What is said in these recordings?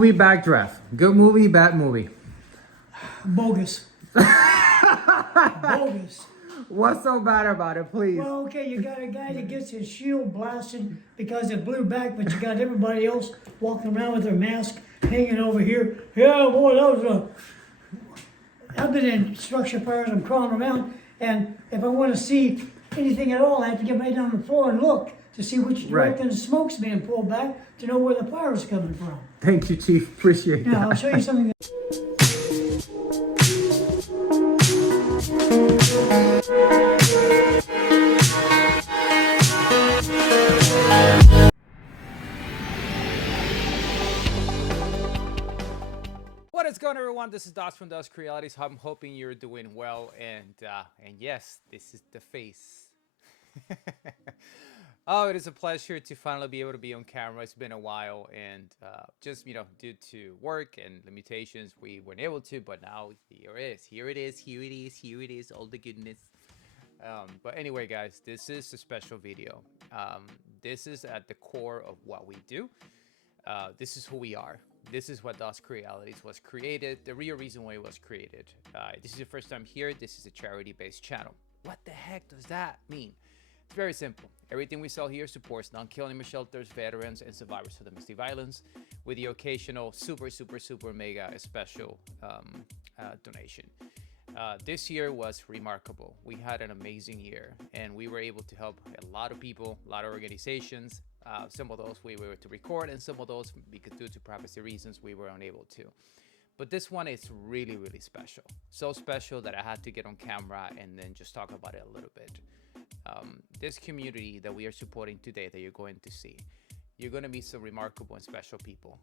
Movie backdraft. Good movie, bad movie. Bogus. Bogus. What's so bad about it, please? Well, okay, you got a guy that gets his shield blasted because it blew back, but you got everybody else walking around with their mask hanging over here. Yeah, boy, that was a. I've been in structure fires, I'm crawling around, and if I want to see anything at all, I have to get right down the floor and look to see which direction the smoke's being pulled back to know where the fire's coming from. Thank you, Chief. Appreciate that. Now, I'll show you something. What is going on, everyone? This is Docs from Docs Crealities. I'm hoping you're doing well, and yes, this is the face. Oh, it is a pleasure to finally be able to be on camera. It's been a while, and just due to work and limitations, we weren't able to. But now here it is, all the goodness. But anyway, guys, this is a special video. This is at the core of what we do. This is who we are. This is what Docs Crealities was created, the real reason why it was created. This is your first time here. This is a charity-based channel. What the heck does that mean? It's very simple. Everything we sell here supports non-killing shelters, veterans, and survivors of domestic violence, with the occasional super mega special donation. This year was remarkable. We had an amazing year, and we were able to help a lot of people, a lot of organizations. Some of those we were able to record, and some of those, because due to privacy reasons, we were unable to. But this one is really special. So special that I had to get on camera and then just talk about it a little bit. This community that we are supporting today, that you're going to see, you're going to meet some remarkable and special people.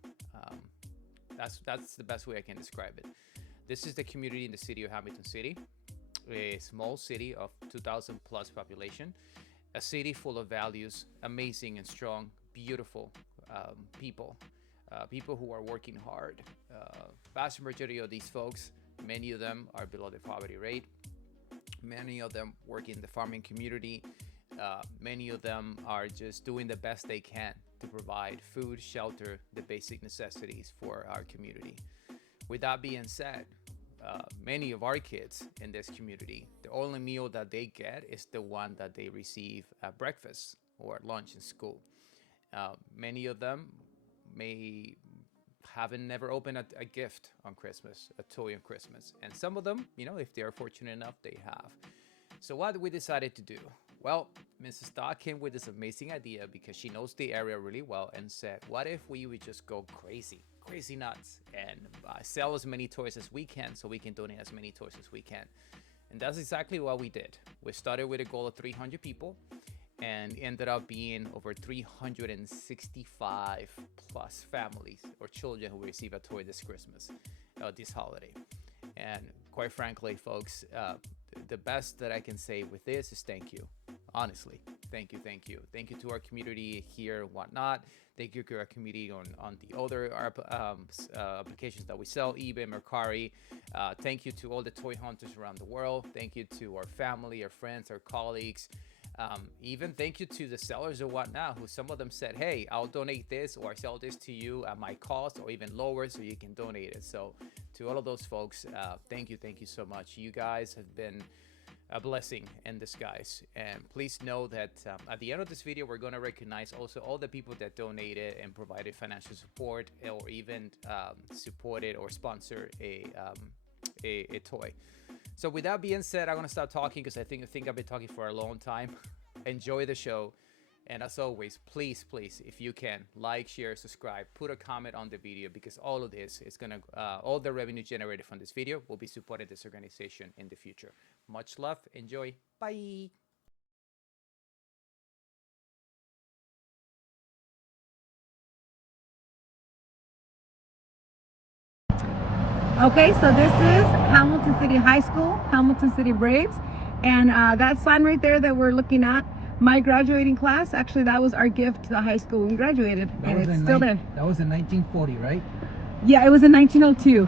That's the best way I can describe it. This is the community in the city of Hamilton City, a small city of 2,000 plus population, a city full of values, amazing and strong, beautiful people, people who are working hard. Vast majority of these folks, many of them are below the poverty rate. Many of them work in the farming community. Many of them are just doing the best they can to provide food, shelter, the basic necessities for our community. With that being said, many of our kids in this community, the only meal that they get is the one that they receive at breakfast or at lunch in school. Many of them haven't never opened a gift on Christmas, a toy on Christmas. And some of them, if they are fortunate enough, they have. So what we decided to do? Well, Mrs. Doc came with this amazing idea because she knows the area really well and said, what if we would just go crazy nuts and sell as many toys as we can so we can donate as many toys as we can. And that's exactly what we did. We started with a goal of 300 people and ended up being over 365 plus families or children who receive a toy this Christmas, this holiday. And quite frankly, folks, the best that I can say with this is thank you. Honestly, thank you. Thank you to our community here and whatnot. Thank you to our community on the other applications that we sell, eBay, Mercari. Thank you to all the toy hunters around the world. Thank you to our family, our friends, our colleagues. Even thank you to the sellers or whatnot, who some of them said, hey, I'll donate this or I sell this to you at my cost or even lower so you can donate it. So to all of those folks, thank you so much. You guys have been a blessing in disguise, and please know that at the end of this video we're going to recognize also all the people that donated and provided financial support or even supported or sponsored a toy. So with that being said, I'm going to stop talking because I think I've been talking for a long time. Enjoy the show, and as always, please, if you can, like, share, subscribe, put a comment on the video, because all of this is gonna all the revenue generated from this video will be supporting this organization in the future. Much love, enjoy, bye. Okay, so this is Hamilton City High School, Hamilton City Braves, and that sign right there that we're looking at, my graduating class, actually that was our gift to the high school when we graduated, and it's still there. That was in 1940, right? Yeah, it was in 1902.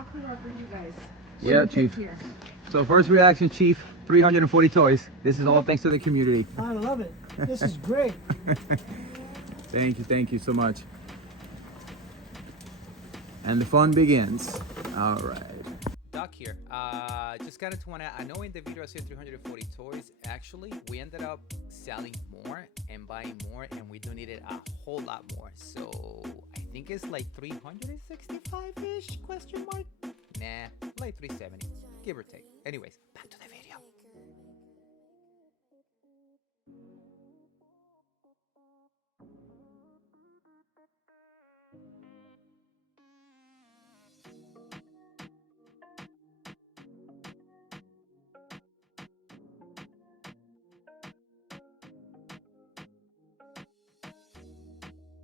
walk through for you guys. Yeah, Chief. Here. So first reaction, Chief, 340 toys. This is all thanks to the community. I love it. This is great. Thank you so much. And the fun begins. All right. Doc here. Just kind of want to, I know in the video I said 340 toys. Actually, we ended up selling more and buying more, and we donated a whole lot more. So I think it's like 365-ish, question mark? Nah, like 370, give or take. Anyways, back to the video.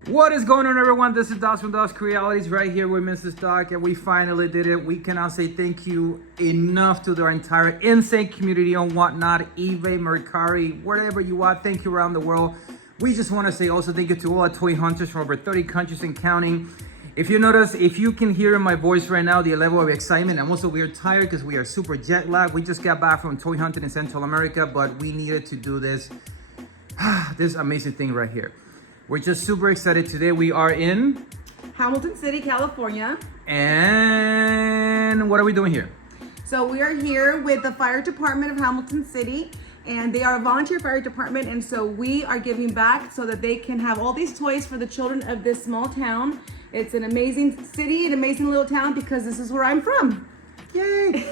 What is going on, everyone? This is Docs from Docs Crealities right here with Mrs. Doc, and we finally did it. We cannot say thank you enough to the entire insane community on Whatnot, eBay, Mercari, wherever you are. Thank you around the world. We just want to say also thank you to all our toy hunters from over 30 countries and counting. If you notice, if you can hear in my voice right now the level of excitement, and also we are tired because we are super jet lagged. We just got back from toy hunting in Central America, but we needed to do this amazing thing right here. We're just super excited. Today we are in Hamilton City, California. and what are we doing here? So we are here with the fire department of Hamilton City, and they are a volunteer fire department, and so we are giving back so that they can have all these toys for the children of this small town. It's an amazing city, an amazing little town, because this is where I'm from. Yay!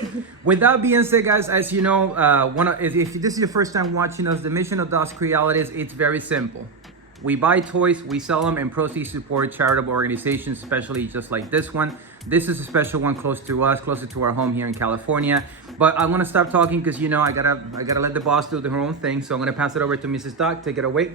With that being said, guys, as you know, if this is your first time watching us, the mission of Docs Crealities, it's very simple. We buy toys, we sell them, and proceeds support charitable organizations, especially just like this one. This is a special one close to us, closer to our home here in California. But I'm gonna stop talking because you know I gotta let the boss do her own thing. So I'm gonna pass it over to Mrs. Doc. Take it away.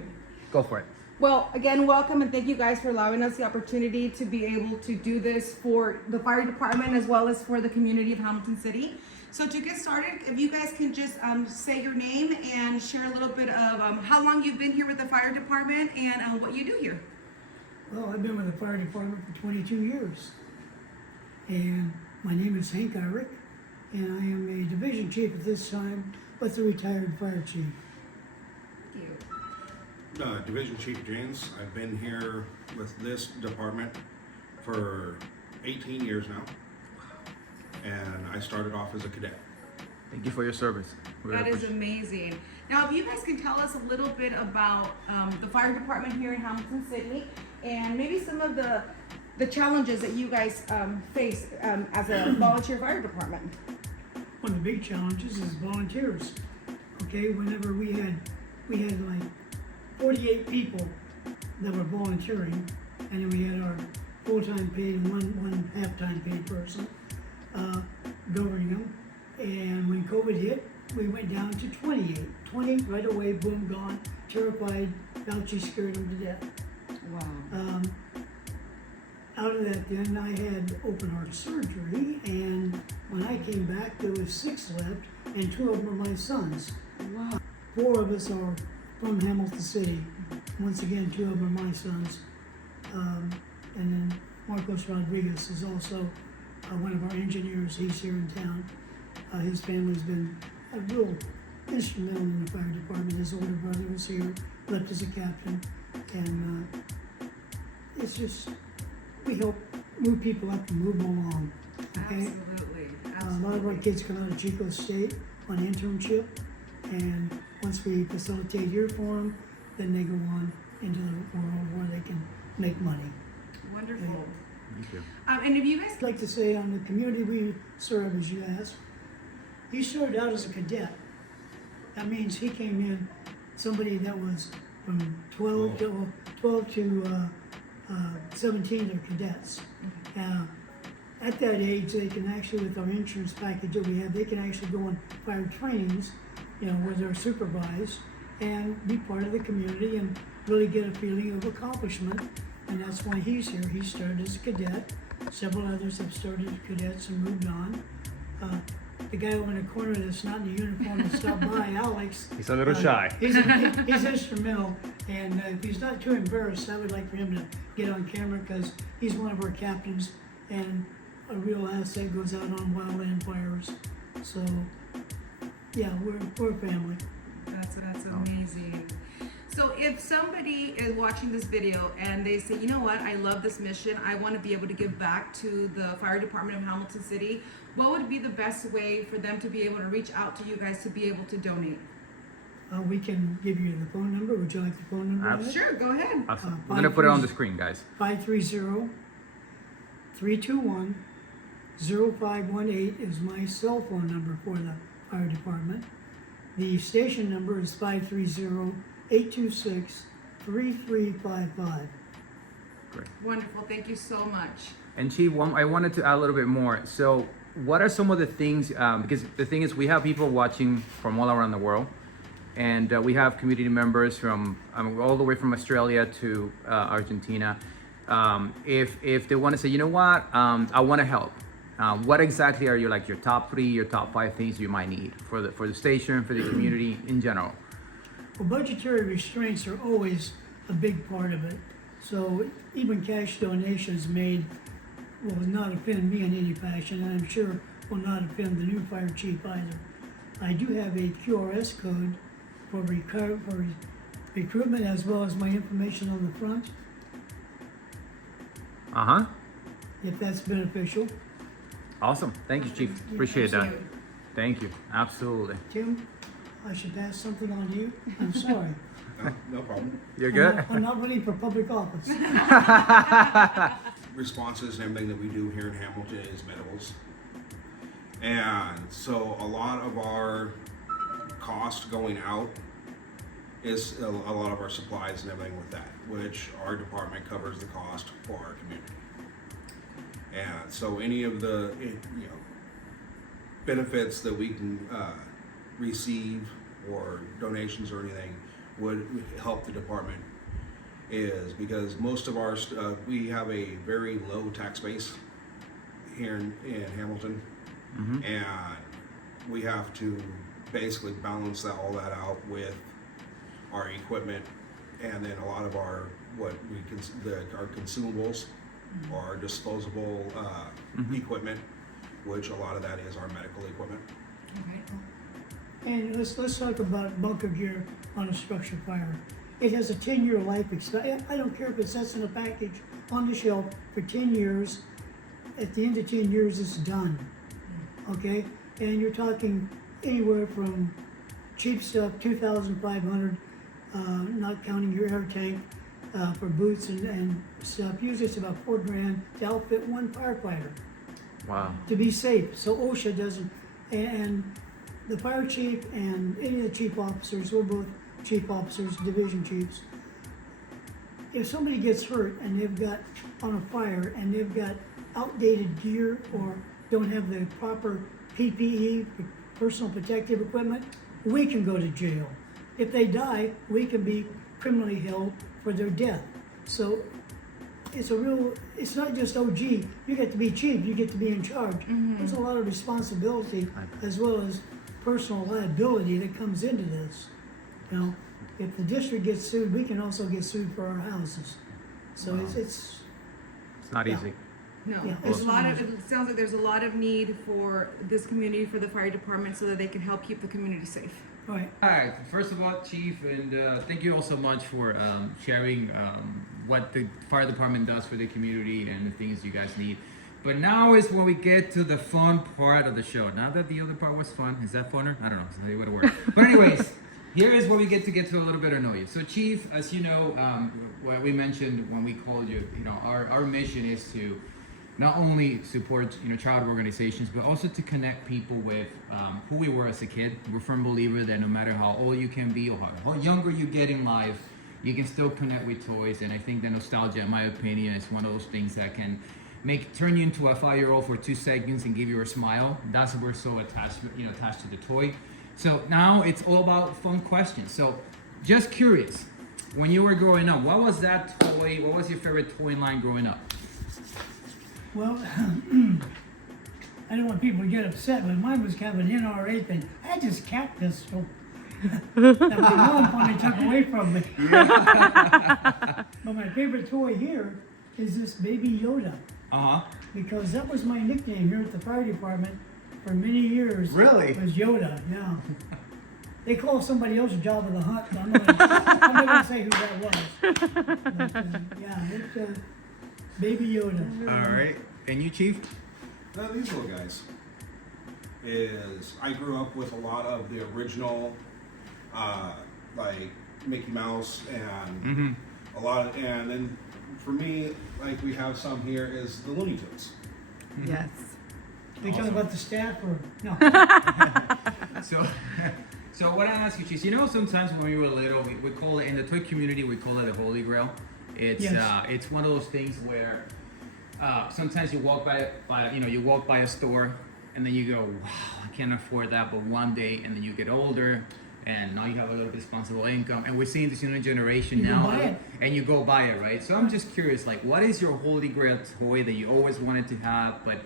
Go for it. Well, again, welcome, and thank you guys for allowing us the opportunity to be able to do this for the fire department as well as for the community of Hamilton City. So to get started, if you guys can just say your name and share a little bit of how long you've been here with the fire department and what you do here. Well, I've been with the fire department for 22 years. And my name is Hank Irick, and I am a division chief at this time with the retired fire chief. Thank you. Division Chief James. I've been here with this department for 18 years now, and I started off as a cadet. Thank you for your service. That is amazing. Now, if you guys can tell us a little bit about the fire department here in Hamilton City, and maybe some of the challenges that you guys face as a volunteer fire department. One of the big challenges is volunteers. Okay, whenever we had like 48 people that were volunteering, and then we had our full-time paid and one half-time paid person governing them. And when COVID hit, we went down to 28. 20 right away, boom, gone, terrified. Fauci scared them to death. Wow. Out of that, then I had open heart surgery, and when I came back, there was 6 left, and 2 of them were my sons. Wow. 4 of us are from Hamilton City. Once again, 2 of them are my sons. And then Marcos Rodriguez is also one of our engineers. He's here in town. His family's been a real instrumental in the fire department. His older brother was here, left as a captain, and it's just, we help move people up and move them along. Okay? Absolutely. A lot of our kids come out of Chico State on internship, and once we facilitate here for them, then they go on into the world where they can make money. Wonderful. Thank you. And if you guys I'd like to say on the community we serve, as you asked, he started out as a cadet. That means he came in, somebody that was from 12 to 17 are cadets. At that age, they can actually, with our insurance package that we have, they can actually go on fire trainings, you know, where they're supervised and be part of the community and really get a feeling of accomplishment. And that's why he's here. He started as a cadet. Several others have started as cadets and moved on. The guy over in the corner that's not in the uniform that stopped by, Alex. He's a little shy. He's instrumental, and if he's not too embarrassed, I would like for him to get on camera because he's one of our captains, and a real asset, goes out on wildland fires. So, yeah, we're a family. That's amazing. So if somebody is watching this video and they say, you know what, I love this mission, I want to be able to give back to the fire department of Hamilton City, what would be the best way for them to be able to reach out to you guys to be able to donate? We can give you the phone number. Would you like the phone number? Ed? Sure, go ahead. Awesome. We're gonna put it on the screen, guys. 530-321-0518 is my cell phone number for the fire department. The station number is 530-826-3355. Wonderful, thank you so much. And Chief, I wanted to add a little bit more. So, what are some of the things? Because the thing is, we have people watching from all around the world, and we have community members from all the way from Australia to Argentina. If they want to say, you know what, I want to help. What exactly are your top 3, your top 5 things you might need for the station, for the community in general? Well, budgetary restraints are always a big part of it. So even cash donations made will not offend me in any fashion, and I'm sure will not offend the new fire chief either. I do have a QRS code for recruitment as well as my information on the front, if that's beneficial. Awesome. Thank you, Chief. Appreciate that. Absolutely. Thank you. Absolutely. Tim, I should pass something on to you. I'm sorry. No problem. You're good? I'm not running for public office. Responses and everything that we do here in Hamilton is medicals. And so a lot of our cost going out is a lot of our supplies and everything with that, which our department covers the cost for our community. And so any of the benefits that we can receive or donations or anything would help the department, is because most of our we have a very low tax base here in Hamilton, and we have to basically balance all that out with our equipment, and then a lot of our our consumables, our disposable equipment, which a lot of that is our medical equipment. Okay. And let's talk about bunker gear on a structure fire. It has a 10-year life expectancy. I don't care if it sits in a package on the shelf for 10 years. At the end of 10 years, it's done. Okay? And you're talking anywhere from cheap stuff, $2,500, not counting your air tank for boots and stuff. Usually it's about $4,000 to outfit one firefighter Wow. to be safe. So OSHA doesn't, and the fire chief and any of the chief officers, we're both chief officers, division chiefs. If somebody gets hurt and they've got on a fire and they've got outdated gear or don't have the proper PPE, personal protective equipment, we can go to jail. If they die, we can be criminally held for their death. So it's not just, oh gee, you get to be chief, you get to be in charge. There's a lot of responsibility as well as personal liability that comes into this. You know, if the district gets sued, we can also get sued for our houses. So it's Not easy. No, Yeah, there's it's a lot not of, it sounds like there's a lot of need for this community, for the fire department, so that they can help keep the community safe. right. All right. First of all, Chief, and thank you all so much for sharing what the fire department does for the community and the things you guys need. But now is when we get to the fun part of the show. Not that the other part was fun. Is that funner? I don't know. It's what it works. But anyways, here is where we get to a little bit of know you. So, Chief, as you know, what we mentioned when we called you, our mission is to not only support child organizations, but also to connect people with who we were as a kid. We're a firm believer that no matter how old you can be or how younger you get in life, you can still connect with toys. And I think that nostalgia, in my opinion, is one of those things that can turn you into a 5-year-old for 2 seconds and give you a smile. That's why we're so attached to the toy. So now it's all about fun questions. So just curious, when you were growing up, what was that toy? What was your favorite toy in line growing up? Well, I don't want people to get upset, but mine was kind of an NRA thing. I had this cat pistol that my mom finally took away from me. But my favorite toy here is this baby Yoda. Uh-huh. because that was my nickname here at the fire department for many years. Really? Was Yoda, yeah. They call somebody else Jabba the Hutt, but I'm not gonna say who that was. But, yeah, it's Baby Yoda. All right. And you, Chief? Now, these little guys is I grew up with a lot of the original, like Mickey Mouse and a lot of, and then for me, like we have some here is the Looney Tunes. Yes. They talking about the staff or no? So, so what I ask you, Chief, you know, sometimes when we were little, we call it, in the toy community, we call it the Holy Grail. It's Yes. it's one of those things where sometimes you walk you walk by a store and then you go, wow, I can't afford that, but one day, and then you get older and now you have a little disposable income, and we're seeing this younger generation You go now, buy it. and you go buy it, right? So I'm just curious, like, what is your Holy Grail toy that you always wanted to have, but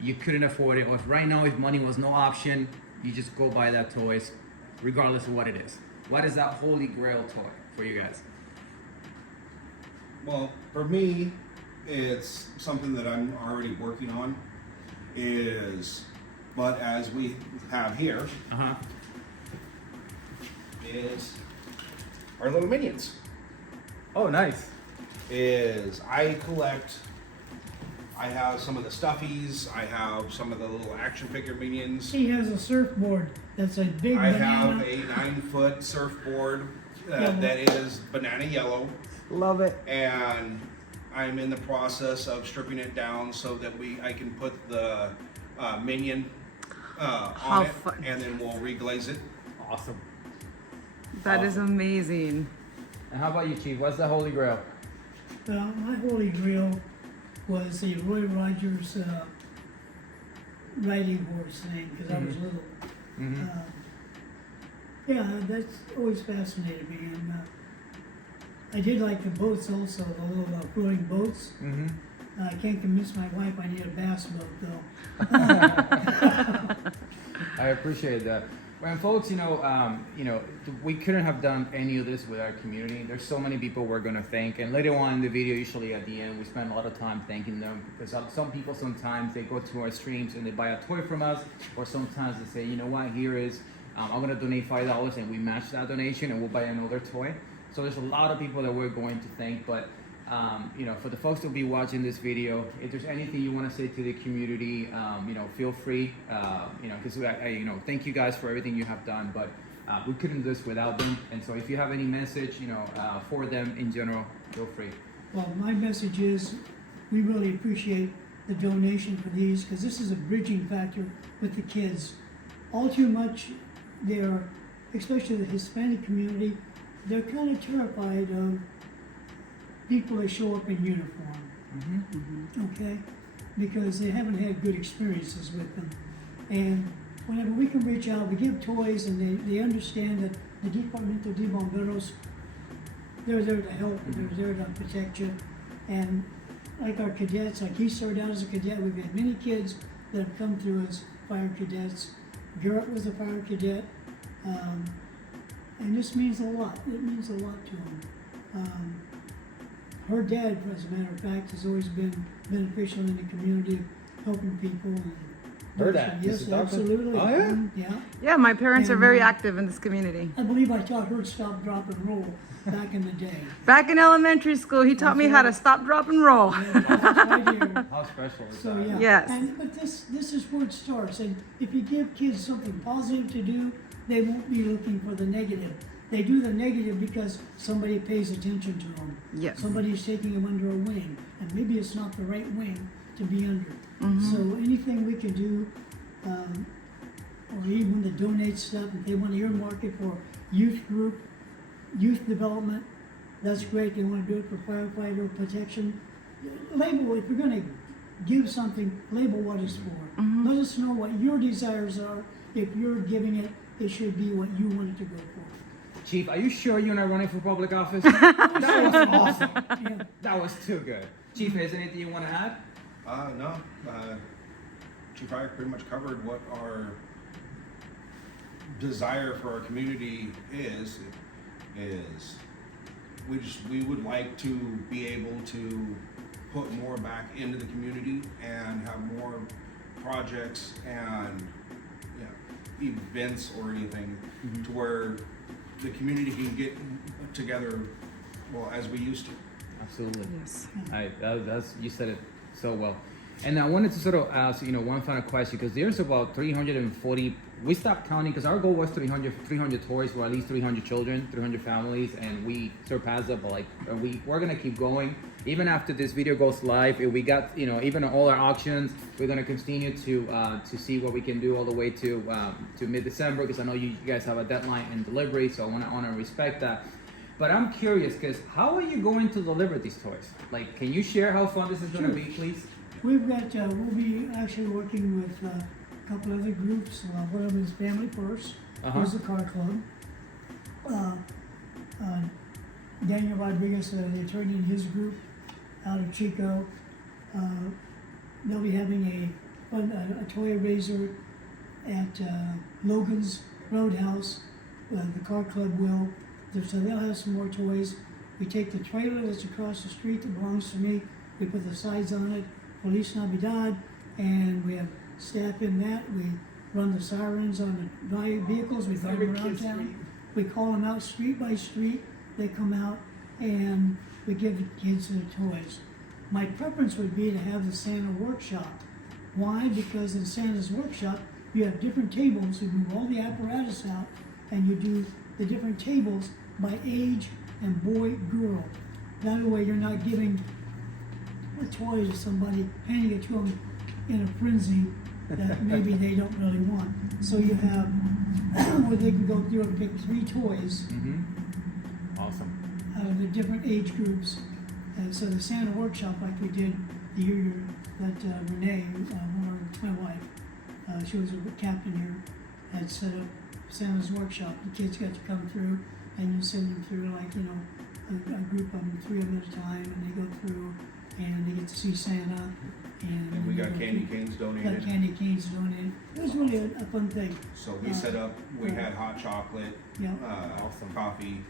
you couldn't afford it, or if right now, if money was no option, you just go buy that toy, regardless of what it is? What is that Holy Grail toy for you guys? Well, for me, it's something that I'm already working on. But as we have here, Uh-huh. is our little minions. Oh, nice. I have some of the stuffies, I have some of the little action figure minions. He has a surfboard that's a big I banana. have a 9-foot surfboard Yellow. that is banana yellow, Love it. and I'm in the process of stripping it down so that I can put the minion How on it, fun. and then we'll reglaze it. Awesome. That is amazing. And how about you, Chief? What's the Holy Grail? Well, my holy grail was the Roy Rogers riding horse thing because I was little. Mm-hmm. Yeah, that's always fascinated me, and I did like the boats also, the little floating boats. Mm-hmm. I can't convince my wife I need a bass boat though. I appreciate that. When folks, we couldn't have done any of this with our community. There's so many people we're gonna thank, and later on in the video, usually at the end, we spend a lot of time thanking them, because some people sometimes they go to our streams and they buy a toy from us, or sometimes they say, you know what, here is, I'm gonna donate $5 and we match that donation and we'll buy another toy. So there's a lot of people that we're going to thank, but for the folks that will be watching this video, if there's anything you want to say to the community, feel free, because thank you guys for everything you have done, but we couldn't do this without them. And so if you have any message, for them in general, feel free. Well, my message is we really appreciate the donation for these because this is a bridging factor with the kids. All too much, they're, especially the Hispanic community, they're kind of terrified of people that show up in uniform, okay? Because they haven't had good experiences with them. And whenever we can reach out, we give toys, and they understand that the Departamento de Bomberos, they're there to help, and they're there to protect you. And like our cadets, like he started out as a cadet, we've had many kids that have come through as fire cadets. Garrett was a fire cadet, and this means a lot. It means a lot to him. Her dad, as a matter of fact, has always been beneficial in the community, helping people. And Her dad? Yes, Mrs. Dawson? absolutely. Oh, yeah? Yeah. Yeah, my parents are And, very active in this community. I believe I taught her to stop, drop, and roll back in the day. Back in elementary school, he taught me how to stop, drop, and roll. Yeah, that's right here. How special is So that? yeah. Yes. But this is where it starts. And if you give kids something positive to do, they won't be looking for the negative. They do the negative because somebody pays attention to them. Yes. Somebody's taking them under a wing, and maybe it's not the right wing to be under. Mm-hmm. So anything we can do, or even to donate stuff, if they want to earmark it for youth group, youth development, that's great. They want to do it for firefighter protection. Label, if you're going to give something, label what it's for. Mm-hmm. Let us know what your desires are. If you're giving it, it should be what you want it to go for. Chief, are you sure you're not running for public office? That was awesome. Yeah. That was too good. Chief, is there anything you want to add? No. Chief Fire pretty much covered what our desire for our community is we would like to be able to put more back into the community and have more projects and events or anything to where the community can get together, well, as we used to. Absolutely. Yes. That's you said it so well. And I wanted to sort of ask, one final question, because there's about 340, we stopped counting because our goal was 300 toys for at least 300 children, 300 families, and we surpassed that, but we're going to keep going. Even after this video goes live, if we got, even all our auctions, we're going to continue to see what we can do all the way to mid-December, because I know you guys have a deadline in delivery, so I want to honor and respect that. But I'm curious, because how are you going to deliver these toys? Like, can you share how fun this is going to be, please? We've got, we'll be actually working with a couple other groups. One of them is Family First. Here's the Car Club. Daniel Rodriguez, the attorney in his group out of Chico. They'll be having a toy raiser at Logan's Roadhouse. The Car Club will. So they'll have some more toys. We take the trailer that's across the street that belongs to me. We put the sides on it. Police Navidad, and we have staff in that. We run the sirens on the riot vehicles. We drive them around town. We call them out street by street. They come out, and we give the kids their toys. My preference would be to have the Santa workshop. Why? Because in Santa's workshop, you have different tables. You move all the apparatus out, and you do the different tables by age and boy, girl. That way, you're not giving a toy to somebody, handing it to them in a frenzy that maybe they don't really want. So you have where they can go through and pick 3 toys. Awesome. Out of the different age groups. And so the Santa workshop, like we did the year that Renee, my wife, she was a captain here, had set up Santa's workshop. The kids got to come through, and you send them through a group of them, 3 of them at a time, and they go through. And they get to see Santa, And we got candy canes donated. Got candy canes donated. It was really a fun thing. So we set up, we had hot chocolate, Yeah. coffee,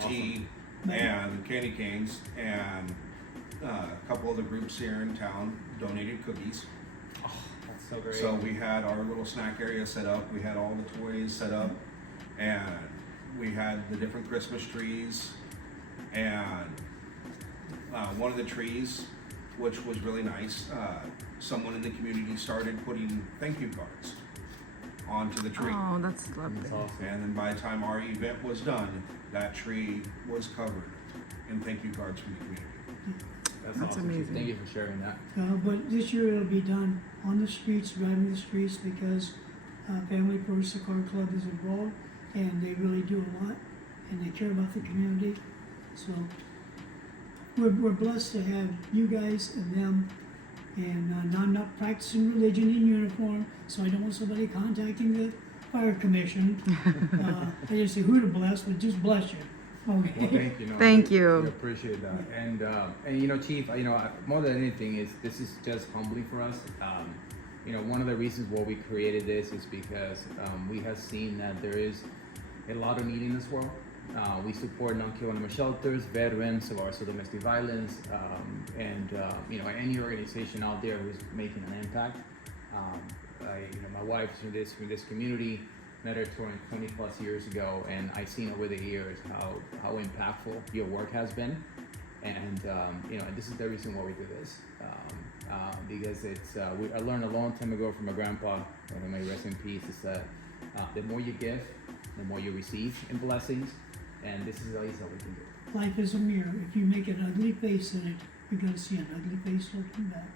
tea, and candy canes, and a couple of the groups here in town donated cookies. That's so great. So we had our little snack area set up, we had all the toys set up, and we had the different Christmas trees, and one of the trees, which was really nice, someone in the community started putting thank you cards onto the tree. Oh, that's lovely. That's awesome. And then by the time our event was done, that tree was covered in thank you cards from the community. That's That's awesome. amazing. Thank you for sharing that. But this year it'll be done on the streets, driving the streets, because Family First, the Car Club is involved, and they really do a lot, and they care about the community. So we're blessed to have you guys and them, and I'm not practicing religion in uniform, so I don't want somebody contacting the fire commission. I just say who to bless, but just bless you. Okay. Well, thank you. Thank We you. appreciate that. And Chief, more than anything, this is just humbling for us. One of the reasons why we created this is because we have seen that there is a lot of need in this world. We support non-kill animal shelters, veterans of also domestic violence, and any organization out there who's making an impact. My wife's from this community, met her 20 plus years ago, and I've seen over the years how impactful your work has been, and this is the reason why we do this, because I learned a long time ago from my grandpa, who may rest in peace, is that the more you give, the more you receive in blessings. And this is the least that we can do. Life is a mirror. If you make an ugly face in it, you're going to see an ugly face looking back.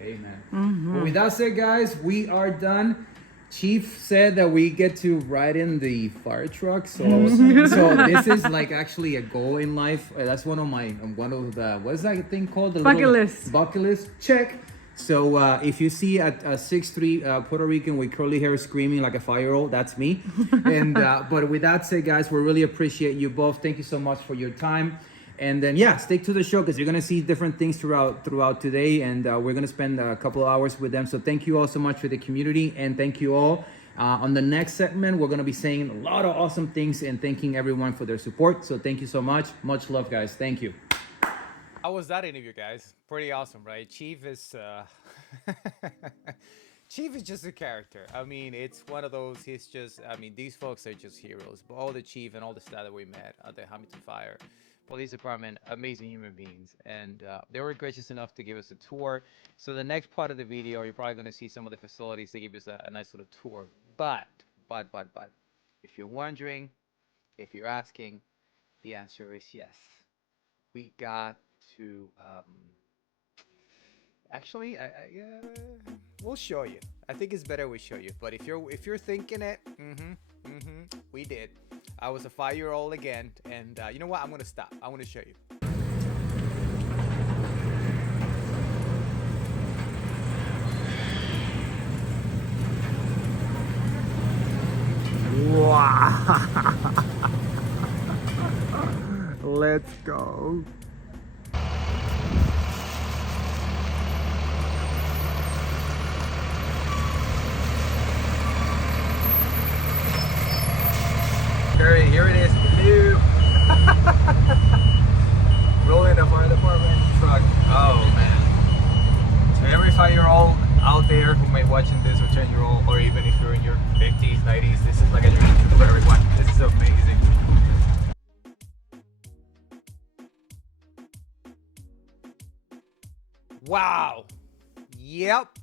Amen. Mm-hmm. Well, with that said, guys, we are done. Chief said that we get to ride in the fire truck, so this is like actually a goal in life. That's one of the what's that thing called? The Bucket little list. Bucket list. Check. So if you see a 6'3" Puerto Rican with curly hair screaming like a 5-year-old, that's me. And but with that said, guys, we really appreciate you both. Thank you so much for your time. And then stick to the show, because you're gonna see different things throughout today, and we're gonna spend a couple of hours with them. So thank you all so much for the community, and thank you all. On the next segment, we're gonna be saying a lot of awesome things and thanking everyone for their support. So thank you so much. Much love, guys. Thank you. How was that interview, guys? Pretty awesome, right? Chief is Chief is just a character. I mean, it's one of those. He's just. I mean, these folks are just heroes. But all the chief and all the staff that we met at the Hamilton Fire Police Department, amazing human beings, and they were gracious enough to give us a tour. So the next part of the video, you're probably going to see some of the facilities. They give us a nice little tour. But, if you're wondering, if you're asking, the answer is yes. We got to actually, we'll show you. I think it's better we show you. But if you're thinking it, we did. I was a 5-year-old again, and you know what? I'm gonna stop. I want to show you. Wow. Let's go. Here it is, blue. Rolling the fire department truck. Oh man. To every 5-year-old out there who may be watching this, or 10-year-old, or even if you're in your 50s, 90s, this is like a dream for everyone. This is amazing. Wow. Yep.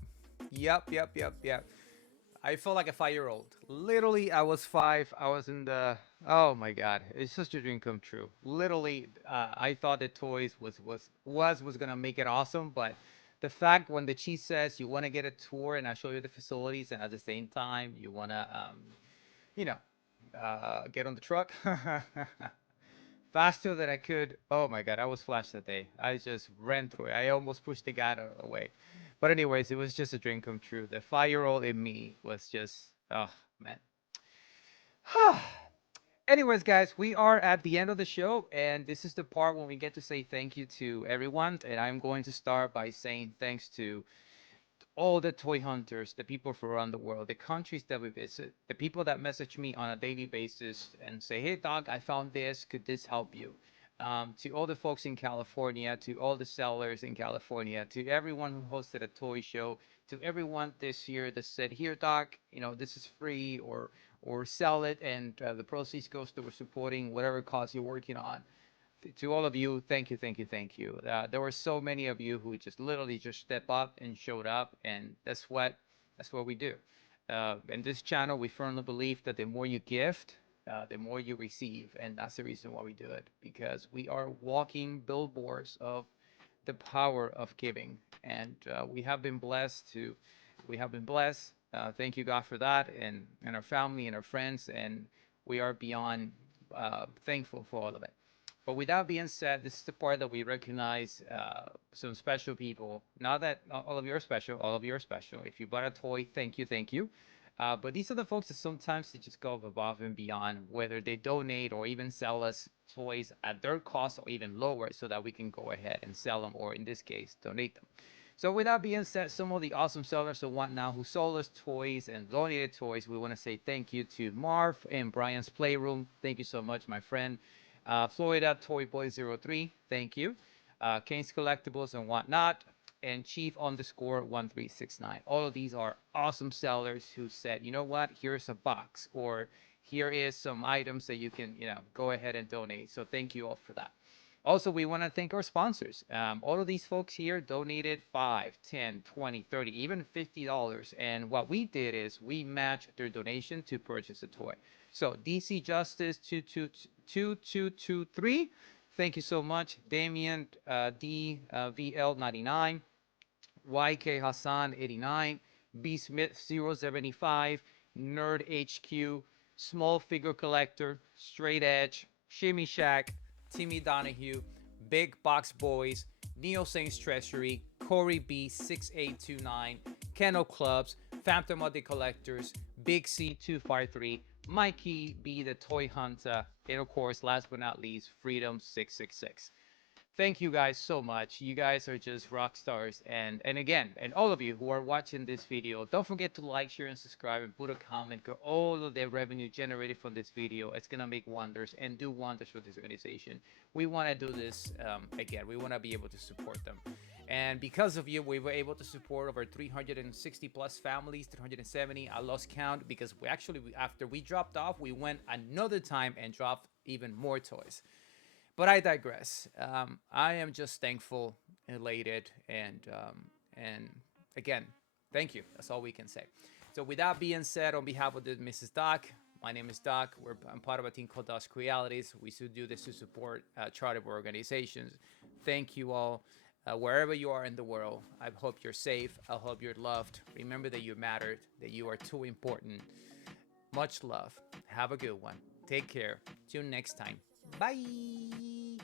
I felt like a 5-year-old. Literally, I was 5. I was in the. Oh my God, it's such a dream come true. Literally, I thought that toys was gonna make it awesome, but the fact when the chief says you want to get a tour and I show you the facilities, and at the same time you wanna, you know, get on the truck. Faster than I could. Oh my God, I was flashed that day. I just ran through it. I almost pushed the guy away. But anyways, it was just a dream come true. The 5-year-old in me was just, oh man. Anyways, guys, we are at the end of the show, and this is the part when we get to say thank you to everyone. And I'm going to start by saying thanks to all the toy hunters, the people from around the world, the countries that we visit, the people that message me on a daily basis and say, "Hey, dog, I found this. Could this help you?" To all the folks in California, to all the sellers in California, to everyone who hosted a toy show, to everyone this year that said, "Here, doc, this is free," or sell it, and the proceeds goes to supporting whatever cause you're working on. To all of you, thank you, thank you, thank you. There were so many of you who just literally just step up and showed up, and that's what we do. In this channel, we firmly believe that the more you gift, the more you receive, and that's the reason why we do it, because we are walking billboards of the power of giving, and we have been blessed. Thank you, God, for that, and our family and our friends, and we are beyond thankful for all of it. But with that being said, this is the part that we recognize some special people. Not that all of you are special, all of you are special. If you bought a toy, thank you, thank you. But these are the folks that sometimes they just go above and beyond, whether they donate or even sell us toys at their cost or even lower so that we can go ahead and sell them, or in this case, donate them. So with that being said, some of the awesome sellers of What Now who sold us toys and donated toys, we want to say thank you to Marv and Brian's Playroom. Thank you so much, my friend. Florida Toy Boy 03, thank you. Kane's Collectibles and Whatnot, and Chief underscore 1369. All of these are awesome sellers who said, you know what, here's a box, or here is some items that you can, go ahead and donate. So thank you all for that. Also, we want to thank our sponsors. All of these folks here donated 5, 10, 20, 30, even $50. And what we did is we matched their donation to purchase a toy. So DC Justice 2223, thank you so much. Damien DVL 99, YK Hassan 89, B Smith 075, Nerd HQ, Small Figure Collector, Straight Edge, Shimmy Shack, Timmy Donahue, Big Box Boys, Neo Saints Treasury, Corey B 6829, Kennel Clubs, Phantom of the Collectors, Big C 253, Mikey B the Toy Hunter, and of course, last but not least, Freedom 666. thank you guys so much. You guys are just rock stars. And again, and all of you who are watching this video, don't forget to like, share, and subscribe, and put a comment. 'Cause all of the revenue generated from this video, it's gonna make wonders and do wonders for this organization. We want to do this again. We want to be able to support them. And because of you, we were able to support over 360 plus families, 370. I lost count because we actually, after we dropped off, we went another time and dropped even more toys. But I digress. I am just thankful, elated, and again, thank you. That's all we can say. So with that being said, on behalf of the Mrs. Doc, my name is Doc. I'm part of a team called Docs Crealities. We should do this to support charitable organizations. Thank you all. Wherever you are in the world, I hope you're safe. I hope you're loved. Remember that you mattered, that you are too important. Much love. Have a good one. Take care. Till next time. Bye.